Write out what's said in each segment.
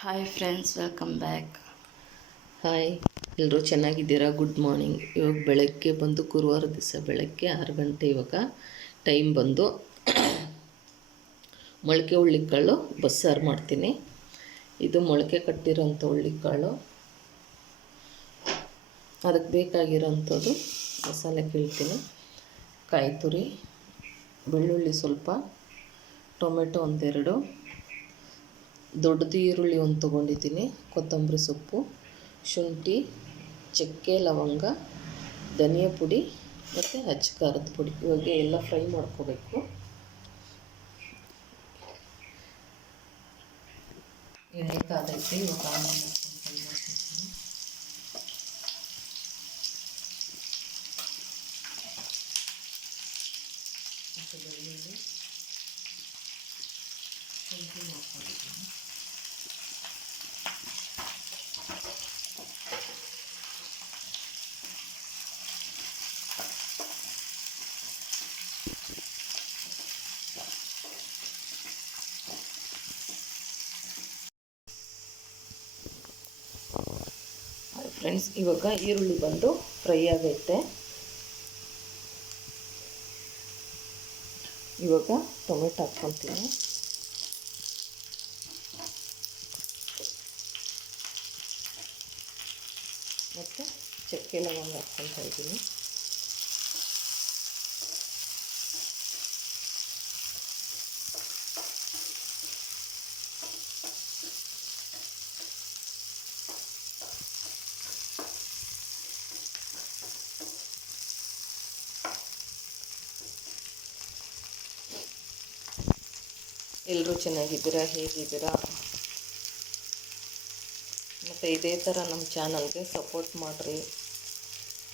Hi friends, welcome back. Hi, ಎಲ್ಲರೂ ಚೆನ್ನಾಗಿದ್ದೀರಾ? Good morning. ಇವಾಗ ಬೆಳಗ್ಗೆ ಬಂದು ಗುರುವಾರ ದಿವಸ ಬೆಳಗ್ಗೆ 6 ಗಂಟೆ. ಇವಾಗ ಟೈಮ್ ಬಂದು ಮೊಳಕೆ ಹುಳ್ಳಿಕಾಳು ಬಸ್ಸಾರು ಮಾಡ್ತೀನಿ. ಇದು ಮೊಳಕೆ ಕಟ್ಟಿರೋಂಥ ಹುಳ್ಳಿಕಾಳು. ಅದಕ್ಕೆ ಬೇಕಾಗಿರೋಂಥದ್ದು ಮಸಾಲೆ ಕೀಳ್ತೀನಿ. ಕಾಯಿ ತುರಿ, ಬೆಳ್ಳುಳ್ಳಿ ಸ್ವಲ್ಪ, ಟೊಮೆಟೊ ಒಂದೆರಡು, ದೊಡ್ಡದು ಈರುಳ್ಳಿ ಒಂದು ತೊಗೊಂಡಿದ್ದೀನಿ, ಕೊತ್ತಂಬರಿ ಸೊಪ್ಪು, ಶುಂಠಿ, ಚಕ್ಕೆ, ಲವಂಗ, ಧನಿಯಾ ಪುಡಿ ಮತ್ತು ಅಚ್ಚ ಖಾರದ ಪುಡಿ. ಇವಾಗ ಎಲ್ಲ ಫ್ರೈ ಮಾಡ್ಕೋಬೇಕು. ಎಣ್ಣೆ ಕಾದೈತೆ. ಇವಾಗ ಆಮೇಲೆ ಫ್ರೈ ಮಾಡ್ಕೊತೀನಿ. ಮತ್ತು ಬೆಳ್ಳುಳ್ಳಿ, ಶುಂಠಿ ಮಾಡ್ಕೊಂಡಿದ್ದೀನಿ. ಫ್ರೆಂಡ್ಸ್, ಇವಾಗ ಈರುಳ್ಳಿ ಬಂದು ಫ್ರೈ ಆಗೈತೆ. ಇವಾಗ ಟೊಮೆಟೊ ಹಾಕ್ಕೊತೀನಿ. ಮತ್ತು ಚಕ್ಕೆ ಲವಂಗ ಹಾಕ್ಕೊತಾ ಇದ್ದೀನಿ. ಎಲ್ಲರೂ ಚೆನ್ನಾಗಿದ್ದೀರಾ? ಹೇಗಿದ್ದೀರಾ? ಮತ್ತು ಇದೇ ಥರ ನಮ್ಮ ಚಾನಲ್ಗೆ ಸಪೋರ್ಟ್ ಮಾಡಿರಿ,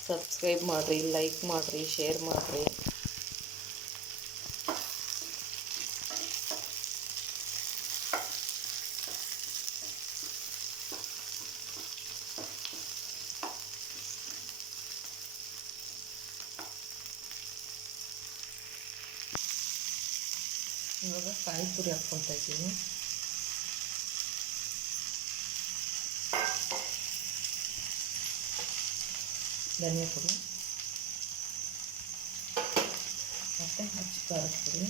ಸಬ್ಸ್ಕ್ರೈಬ್ ಮಾಡಿರಿ, ಲೈಕ್ ಮಾಡಿರಿ, ಶೇರ್ ಮಾಡಿರಿ. ಇವಾಗ ಕಾಯಿ ತುರಿ ಹಾಕ್ಕೊತಾ ಇದ್ದೀನಿ. ಧನಿಯಾ ಪುಡಿ ಮತ್ತು ಅಚ್ಚ ಖಾರದ ಪುಡಿ,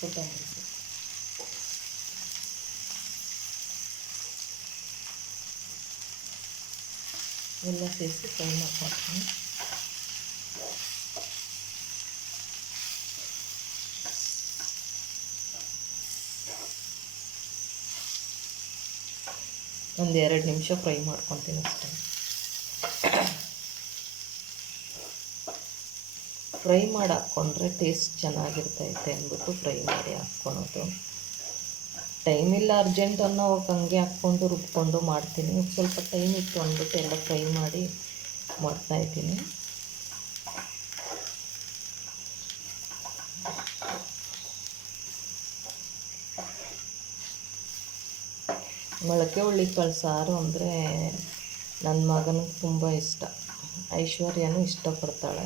ಕೊತ್ತಂಬರಿ ಸೊಪ್ಪು. ಎಲ್ಲ ಸೇರಿಸಿ ಫ್ರೈ ಮಾಡ್ಕೊಳ್ತೀನಿ. ಒಂದು 2 ನಿಮಿಷ ಫ್ರೈ ಮಾಡ್ಕೊತೀನಿ ಅಷ್ಟೇ. ಫ್ರೈ ಮಾಡಿ ಹಾಕ್ಕೊಂಡ್ರೆ ಟೇಸ್ಟ್ ಚೆನ್ನಾಗಿರ್ತೈತೆ ಅಂದ್ಬಿಟ್ಟು ಫ್ರೈ ಮಾಡಿ ಹಾಕ್ಕೊಳೋದು. ಟೈಮ್ ಇಲ್ಲ, ಅರ್ಜೆಂಟ್ ಅನ್ನೋವಾಗ ಹಂಗೆ ಹಾಕ್ಕೊಂಡು ರುಬ್ಕೊಂಡು ಮಾಡ್ತೀನಿ. ಸ್ವಲ್ಪ ಟೈಮ್ ಇತ್ತು ಅಂದ್ಬಿಟ್ಟು ಎಲ್ಲ ಫ್ರೈ ಮಾಡಿ ಮಾಡ್ತಾಯಿದ್ದೀನಿ. ಮೊಳಕೆ ಹುಳ್ಳಿಕಾಳು ಸಾರು ಅಂದರೆ ನನ್ನ ಮಗನಿಗೆ ತುಂಬ ಇಷ್ಟ. ಐಶ್ವರ್ಯನೂ ಇಷ್ಟಪಡ್ತಾಳೆ.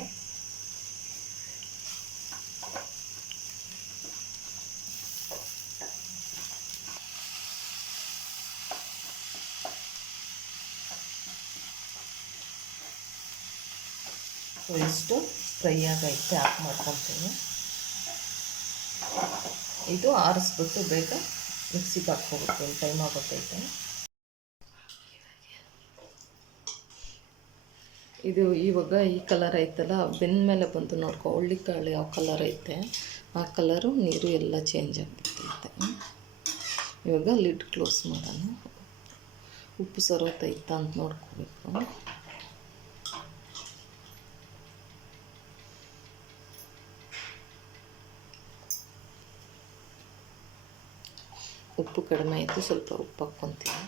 ಸೊ ಇಷ್ಟು ಫ್ರೈ ಆಗೈತೆ, ಆಫ್ ಮಾಡ್ಕೊತೀನಿ. ಇದು ಆರಿಸ್ಬಿಟ್ಟು ಬೇಗ ಮಿಕ್ಸಿಗೆ ಹಾಕ್ಕೊಬಿಡ್ತೀನಿ, ಟೈಮ್ ಆಗೋತೈತೆ. ಇದು ಇವಾಗ ಈ ಕಲರ್ ಐತಲ್ಲ, ಬೆಂದ ಮೇಲೆ ಬಂದು ನೋಡ್ಕೊ ಹುಳ್ಳಿಕಾಳು ಯಾವ ಕಲರ್ ಐತೆ ಆ ಕಲರು, ನೀರು ಎಲ್ಲ ಚೇಂಜ್ ಆಗಿಬಿಡ್ತೈತೆ. ಇವಾಗ ಲಿಡ್ ಕ್ಲೋಸ್ ಮಾಡೋಣ. ಉಪ್ಪು ಸರೋತೈತ ಅಂತ ನೋಡ್ಕೋಬೇಕು. ಉಪ್ಪು ಕಡಿಮೆ ಆಯಿತು, ಸ್ವಲ್ಪ ಉಪ್ಪು ಹಾಕ್ಕೊತೀನಿ.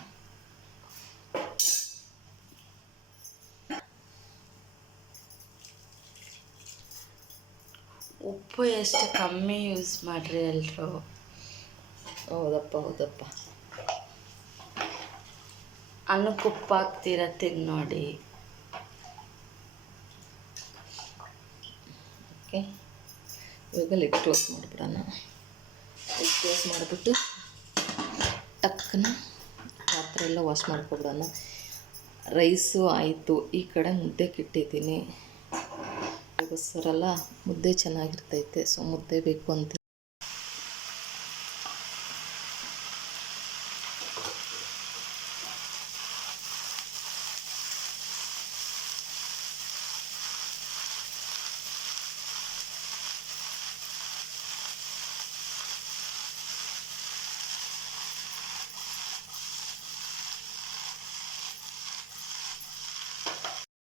ಉಪ್ಪು ಎಷ್ಟು ಕಮ್ಮಿ ಯೂಸ್ ಮಾಡಿರಿ ಎಲ್ಲರೂ. ಹೌದಪ್ಪ. ಅನ್ನಕ್ಕೆ ಉಪ್ಪು ಹಾಕ್ತೀರ, ತಿಂದು ನೋಡಿ. ಓಕೆ, ಇವಾಗ ಲಿಡ್ ಕ್ಲೋಸ್ ಮಾಡಿಬಿಡೋಣ. ಲಿಡ್ ಕ್ಲೋಸ್ ಮಾಡಿಬಿಟ್ಟು ಅದಕ್ಕನ್ನು ಪಾತ್ರೆ ಎಲ್ಲ ವಾಶ್ ಮಾಡ್ಕೊಬಿಡೋಣ. ರೈಸು ಆಯಿತು, ಈ ಕಡೆ ಮುದ್ದೆಗೆ ಇಟ್ಟಿದ್ದೀನಿ. ಬಸ್ಸಾರಲ್ಲ ಮುದ್ದೆ ಚೆನ್ನಾಗಿರ್ತೈತೆ, ಸೊ ಮುದ್ದೆ ಬೇಕು ಅಂತ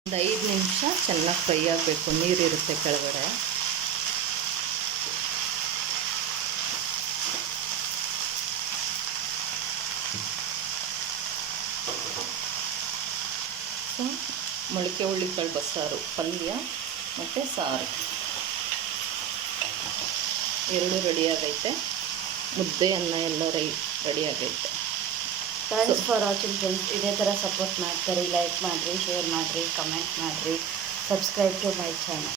ಒಂದು 5 ನಿಮಿಷ ಚೆನ್ನಾಗಿ ಫ್ರೈ ಆಗಬೇಕು. ನೀರಿರುತ್ತೆ ಕೆಳಗಡೆ. ಸೊ ಮೊಳಕೆ ಹುಳ್ಳಿಕಾಳು ಬಸ್ಸಾರು, ಪಲ್ಯ ಮತ್ತು ಸಾರು ಎರಡೂ ರೆಡಿಯಾಗೈತೆ. ಮುದ್ದೆ ಅನ್ನ ಎಲ್ಲ ರೆಡಿಯಾಗೈತೆ. Thanks for watching friends. ಇದೇ ಥರ ಸಪೋರ್ಟ್ ಮಾಡ್ತಾರೆ. ಲೈಕ್ ಮಾಡಿರಿ, ಶೇರ್ ಮಾಡಿರಿ, ಕಮೆಂಟ್ ಮಾಡಿರಿ, ಸಬ್ಸ್ಕ್ರೈಬ್ ಟು ಮೈ ಚಾನಲ್.